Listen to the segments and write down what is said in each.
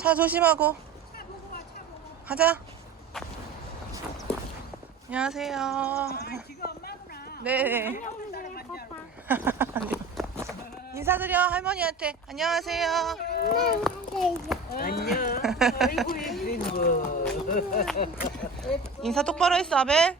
차 조심하고. 가자. 안녕하세요. 네. 인사드려 할머니한테. 안녕하세요. 안녕. 인사 똑바로 했어, 아벨.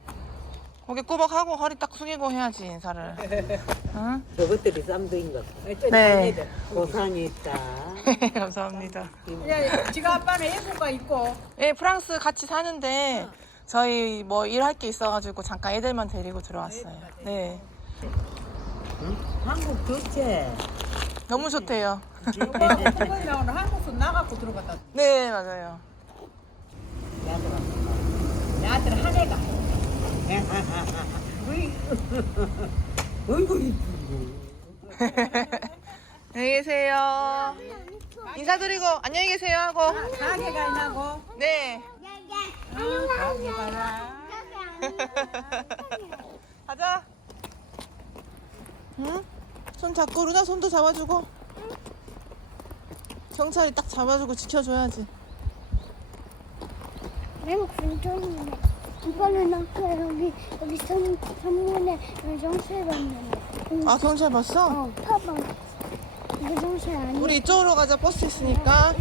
고개 꾸벅하고 허리 딱 숙이고 해야지 인사를. 응? 저것들이 쌈도인가? 네. 고산이 있다. 감사합니다. 야, 지가 아빠는 애구가 있고 예, 프랑스 같이 사는데 저희 뭐 일할 게 있어가지고 잠깐 애들만 데리고 들어왔어요. 네, 한국 좋지. 너무 좋대요. 그거면 한국에서 나가고 들어갔다. 네, 맞아요. 내 아들 한 애가 어이구 이쁘고. 안녕히 계세요. 인사드리고 안녕히 계세요 하고. 가게가 있나고 네. 가게. 가자. 응? 손 잡고 루나 손도 잡아주고. 경찰이 딱 잡아주고 지켜줘야지. 난 군종이네. 이거는 아까 여기 여기 선 선문에 정체 봤는데. 응. 아 경찰 봤어? 어, 봐봐. 이게 정체 아니야. 우리 이쪽으로 가자 버스 있으니까.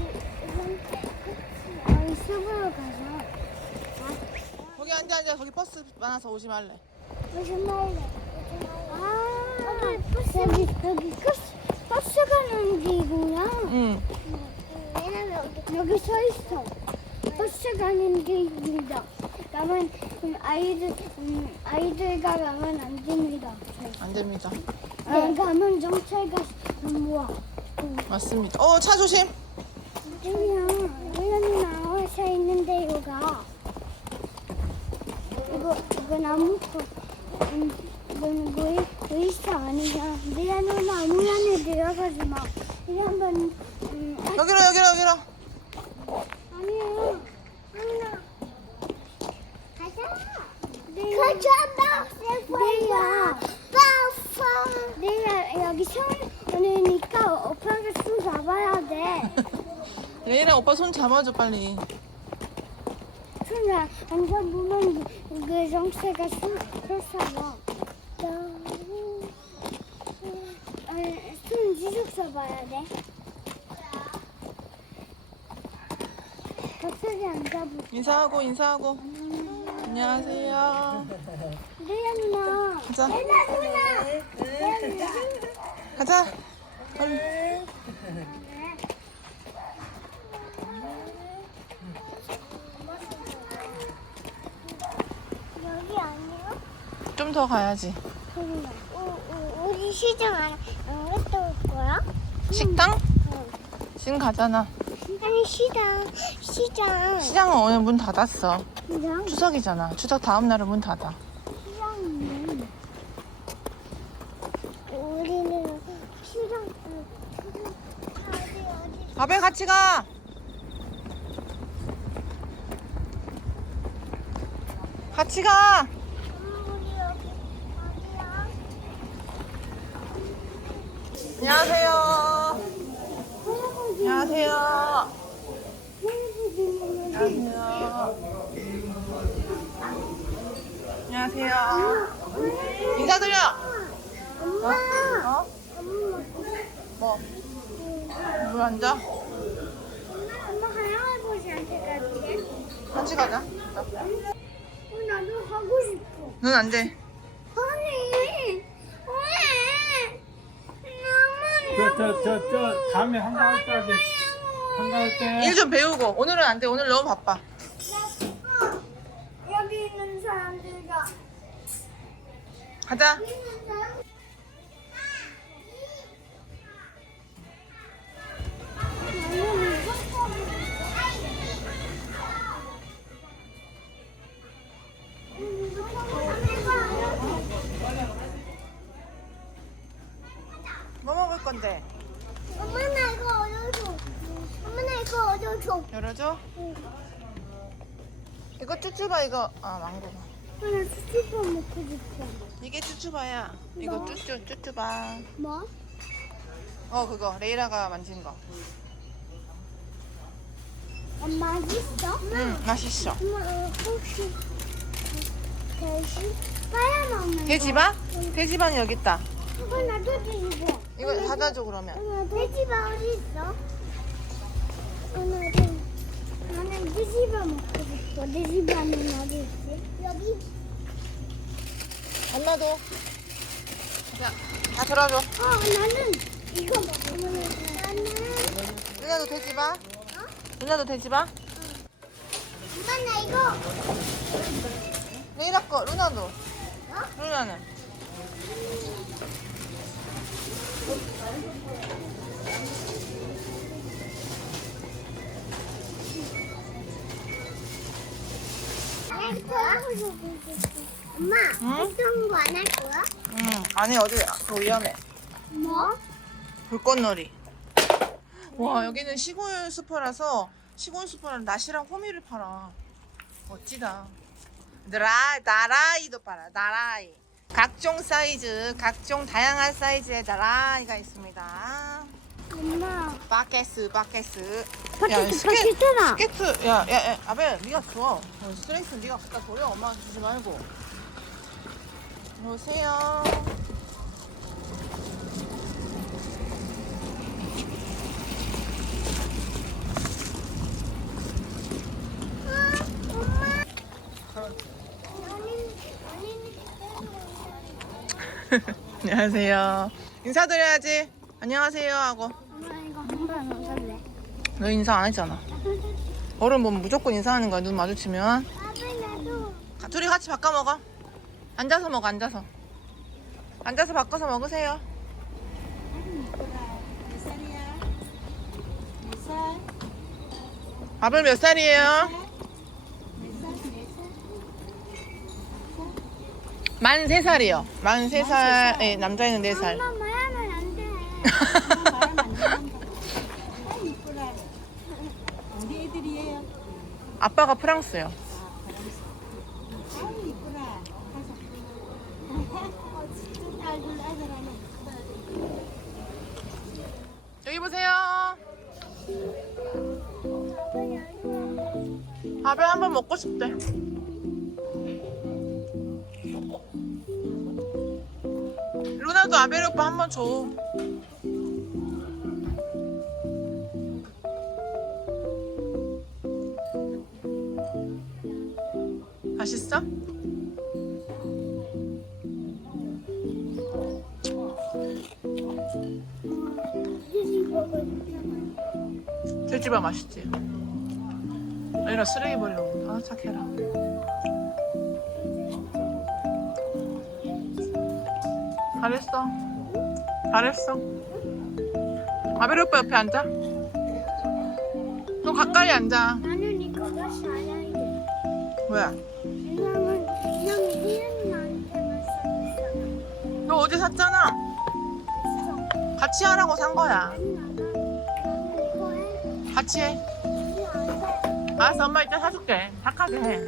아, 이쪽으로 가자. 거기 앉아 앉아 거기 버스 많아서 오지 말래. 말이야? 아, 여기 버스 여기 여기 버스 버스 가는 길이구나. 응. 왜냐면 여기 여기 서 있어. 버스 가는 길이다. 가면 음, 아이들 음, 아이들과 가면 안 됩니다. 안 됩니다. 아, 가면 정체가 뭐야? 맞습니다. 어 차 조심. 그냥 우연히 나와서 있는데 이거가 이거 이거 나무코 음, 이거는 뭐 의사 아니야? 미안 누나 아무나 들어가지 마. 이게 한번 음, 아, 여기로 여기로 여기로. 아니야. 누나 가자. 가자. 내가 내가 여기 서울이니까 오빠가 손 잡아야 돼. 레이랑 오빠 손 잡아줘 빨리. 손을 안 잡으면 그 정체가 쏟아져. 손 지속 써봐야 돼. 갑자기 안 잡을. 인사하고 인사하고. 안녕하세요. 레야 누나. 가자. 레야 누나. 가자. 빨리. 여기 아니야? 좀더 가야지. 그러면 우- 우- 우리 시장 안, 안 갔다 올 거야? 식당? 응. 지금 가잖아. 아니 시장 시장 시장은 오늘 문 닫았어. 추석이잖아. 추석 다음 날은 문 닫아. 우리는 어, 어디 아벨 같이 가. 같이 가. 엄마 우리 여기 어디야? 안녕하세요. 할아버지 안녕하세요. 안녕하세요. 안녕하세요. 인사드려. 엄마 어? 엄마 뭐? 물 앉아? 엄마 할아버지한테 갈게 같이 가자. 어, 나도 가고 싶어 눈 안 돼. 아니 왜 너무 저, 저, 저, 저, 다음에 한가할 때, 하지. 한가할 때. 일 좀 배우고. 오늘은 안 돼. 오늘 너무 바빠. 여기 있는 사람들과 가자. 뭐 먹을 건데? 엄마 나 이거 얻어줘. 엄마 나 이거 얻어줘. 열어줘. 이거 쭈쭈바 이거 아 망고가. 나 수수밥 먹고 싶어. 이게 쭈쭈바야. 이거 쭈쭈 쭈쭈바. 뭐? 어 그거 레이라가 만진 거. 엄마 맛있어? 응, 맛있어. 엄마 어, 혹시 돼지 빨아 먹는 돼지바? 돼지바는 여기 있다. 거? 어, 나도 돼지바. 이거 사다 줘 그러면. 엄마 돼지바 어디 있어? 오늘은 나는 돼지바 먹고 싶어. 돼지바는 어디 있지? 여기. 엄마도. 자, 다 들어줘. 어 나는 이거 먹으면 나는 누나도 돼지바? 누나도 돼지바? 엄마 나 이거 레이라 거, 루나도. 루나는. 엄마, 응? 어떤 거안 할 거야? 응, 안에 어디 더 위험해. 뭐? 불꽃놀이. 와, 여기는 시골 슈퍼라서 시골 슈퍼는 나시랑 호미를 팔아. 멋지다. 나라, 나라이도 팔아. 나라이. 각종 사이즈, 각종 다양한 사이즈의 나라이가 있습니다. 엄마, 바켓스, 바켓스. 밖에 스케- 밖에잖아. 스케트, 야, 야, 야, 아벨, 네가 줘. 어, 스트레이트 네가 갖다 버려. 엄마한테 주지 말고. 오세요. 안녕하세요. 인사드려야지. 안녕하세요 하고. 한번 먹을래? 너 인사 안 했잖아. 어른 보면 무조건 인사하는 거야. 눈 마주치면. 가- 둘이 같이 바꿔 먹어. 앉아서 먹어, 앉아서. 앉아서 바꿔서 먹으세요. 몇 살이야? 몇 살? 밥을 몇 살이에요? 몇 살? 몇 살? 만 세 살이요. 만 세 살. 네, 남자애는 네 살. 엄마 말하면 안 돼. 말하면 안 된다. 아, 이쁘라. 우리 애들이에요. 아빠가 프랑스요. 여기 보세요. 밥을 한번 먹고 싶대. 루나도 아벨 오빠 한번 줘. 때 돼지밥 맛있지? 얘라 쓰레기 버리려고. 아 착해라. 잘했어. 잘했어. 아벨 오빠 옆에 앉아. 너 가까이 앉아. 나는 이거 다시 알아야 돼. 왜? 왜냐면 그냥 이름 나한테만 써있어. 너 어제 샀잖아. 같이 하라고 산 거야. 아니. 같이 해. 알았어, 엄마 이따 사줄게. 착하게 해.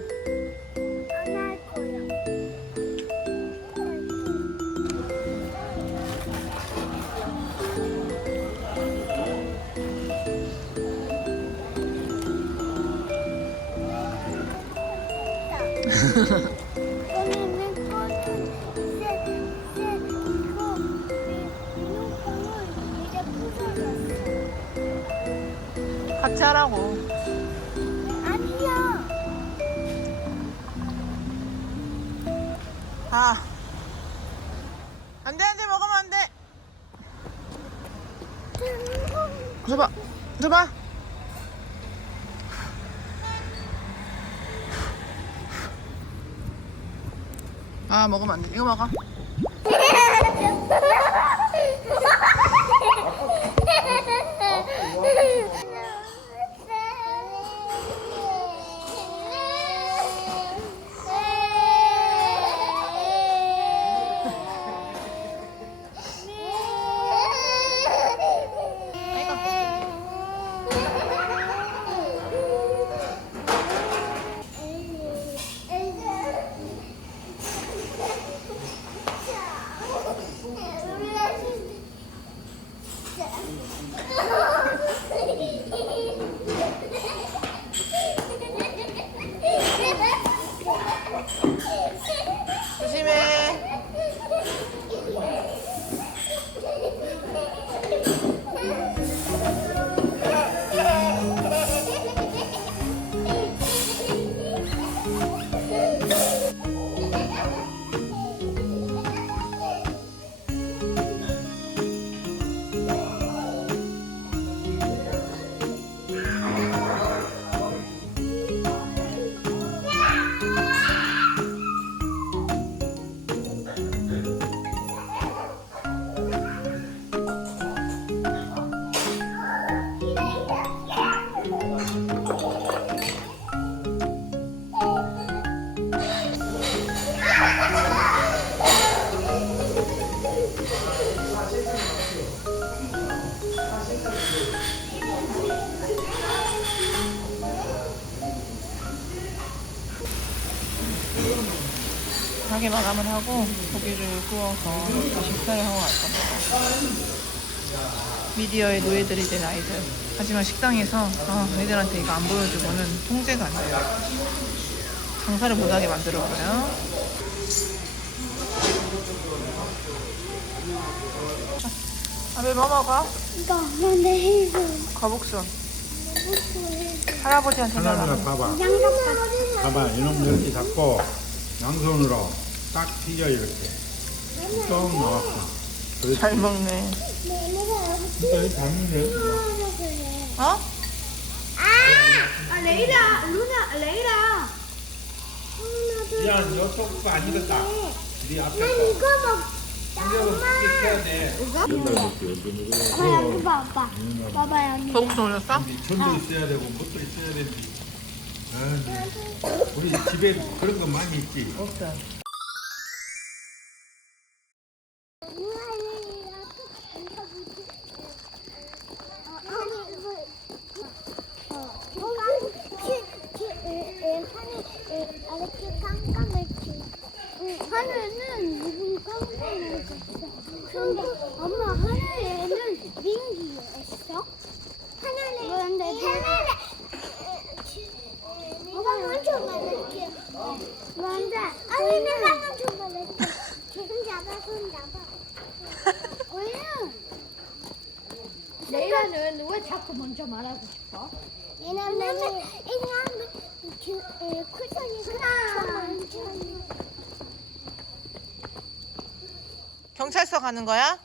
같이 하라고. 아니야. 아. 안 돼, 안 돼, 먹으면 안 돼. 줘봐. 줘봐. 아, 먹으면 안 돼. 이거 먹어. 가게 마감을 하고 고기를 구워서 식사를 하고 갈 겁니다. 미디어의 노예들이 된 아이들. 하지만 식당에서 아, 애들한테 이거 안 보여주고는 통제가 안 돼요. 장사를 못하게 만들어버려요. 아벨 뭐 먹어? 이거 근데 이거 거북선. 할아버지한테 하나하나 달라고. 봐봐. 봐봐. 이놈 이렇게 잡고 양손으로 딱 튀겨 이렇게. 쏙 나왔어. 그렇지. 잘 먹네. 진짜 이 잡는데. 어? 아 레이라 루나 레이라 야, 저쪽 거 아니겠다. 네 앞에 난 거. 이거 먹 이거 이렇게 해야 돼. 아빠 여기 봐봐 봐봐 여기 거북선 올렸어? 전도 있어야 되고 뭣도 있어야 되지. 아, 우리 집에 그런 거 많이 있지. 없어. 하늘은 무슨 깜깜했어. 근데 엄마 하늘에는 민기였어. 하늘에 근데 하늘에 엄마 엄청 많을게. 맞아. 아니 내가 엄청 많을게. 손 잡아 손 잡아. 왜요? 레이라는 왜 자꾸 먼저 말하고 싶어? 왜냐면 왜냐면 그 쿠션이 그만 경찰서 가는 거야?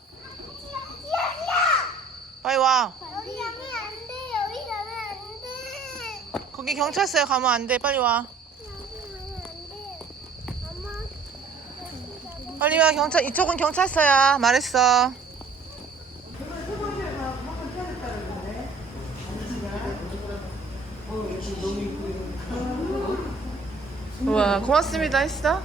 빨리 와. 여기 가면 안 돼. 여기 가면 안 돼. 거기 경찰서에 가면 안 돼. 빨리 와. 여기 가면 안 돼. 엄마. 빨리 와. 경찰 이쪽은 경찰서야. 말했어. 우와 고맙습니다 했어?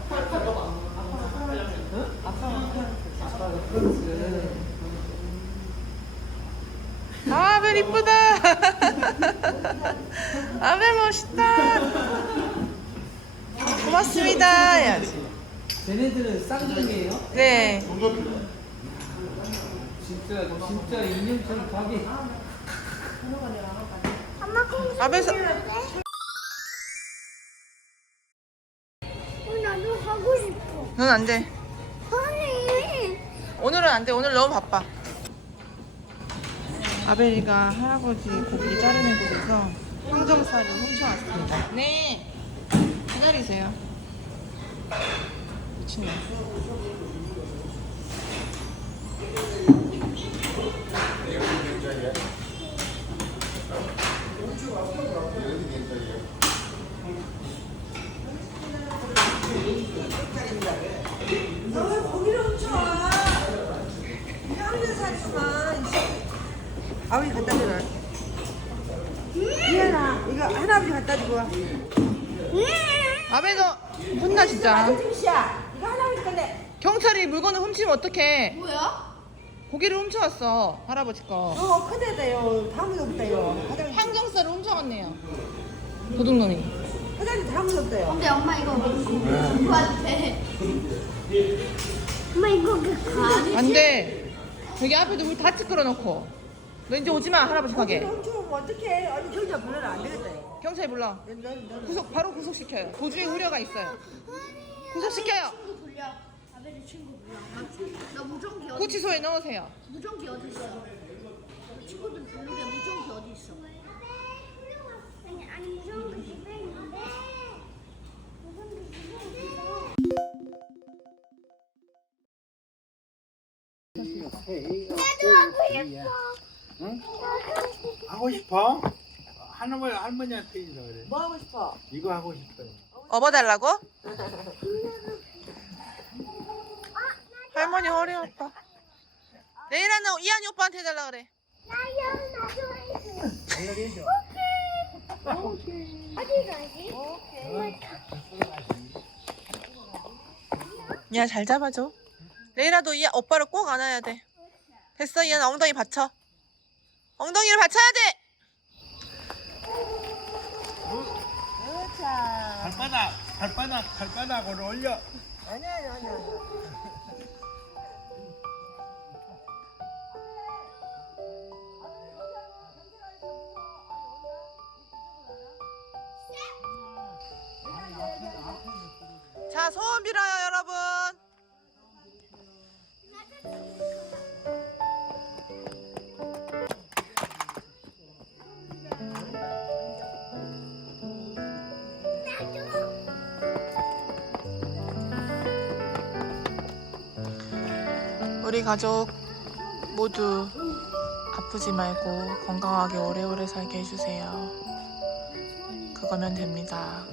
아벨 이쁘다. 아벨 멋있다. 고맙습니다 해야지. 쟤네들은 쌍둥이에요? 네. 진짜 진짜 인형처럼 콩 아벨 서, 넌안 돼. 아니. 오늘은 안 돼. 오늘 너무 바빠. 아벨이가 할아버지 고기 자르는 곳에서 항정살을 훔쳐왔습니다. 네. 기다리세요. 미친놈. 아버지 갖다 줘라. 미안아, 이거 할아버지 갖다 주고 와. 너 혼나 진짜. 이거 할아버지 건데. 경찰이 물건을 훔치면 어떡해? 뭐야? 고기를 훔쳐왔어. 할아버지 거. 어, 큰데다요. 다무도 없다요. 화장실, 항정살을 훔쳐갔네요. 도둑놈이. 화장실 다무도 없다요. 근데 엄마 이거 도와도 돼? 엄마 이거 그 가. 안 돼. 여기 앞에도 물다 찌끌어놓고. 너 이제 오지 마, 할아버지 가게. 훔치면 어떡해. 아니, 저기다 불러라. 안 되겠다요. 경찰 불러. 너, 너, 너. 구속, 바로 구속시켜요. 도주의 우려가 있어요. 구속시켜요. 친구 불려. 아벨이 친구 불러. 나, 나 무전기 어디? 구치소에 넣으세요. 무전기 어디 있어? 친구들 부르게 무전기 어디 있어? 아니 아니 무서운 거 집에 있는데. 무서운 거 집에 있는데. 나도 하고 싶어. 하고 싶어? 할머니, 할머니한테 인사 그래. 뭐 하고 싶어? 이거 하고 싶어요. 업어달라고? 할머니 허리 아파. 내일은 이한이 오빠한테 해달라 그래. 나연 나도 했어. 연락해 줘. 어디 가지? 야, 잘 잡아줘. 내일아도 이 오빠를 꼭 안아야 돼. 됐어, 이한 엉덩이 받쳐. 엉덩이를 받쳐야 돼! 발바닥, 발바닥, 발바닥으로 올려. 아니야 아니야 아니야. 자, 소원 빌어요, 여러분. 가족 모두 아프지 말고 건강하게 오래오래 살게 해주세요. 그거면 됩니다.